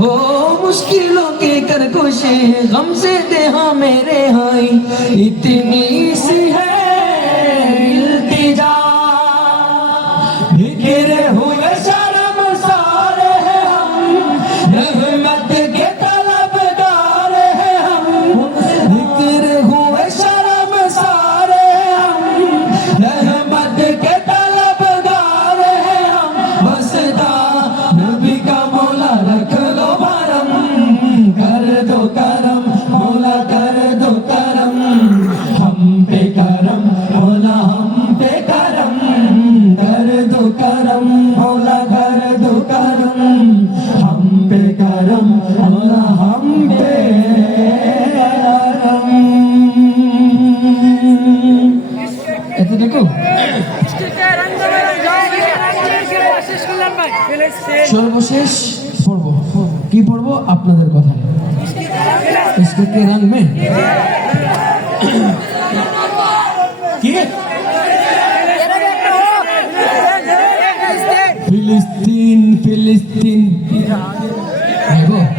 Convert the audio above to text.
हो मुश्किलों के कर खुशे गम से दे हाँ मेरे हाई इतनी सी है इल्तिजा बिखरे हो दो करम मौला कर दो करम हम पे करम मौला हम पे करम এতটুকু সর্বশেষ পড়বো কি পড়বো আপনাদের কথায় इसके रंग में Philistine, Philistine. Yeah. Yeah.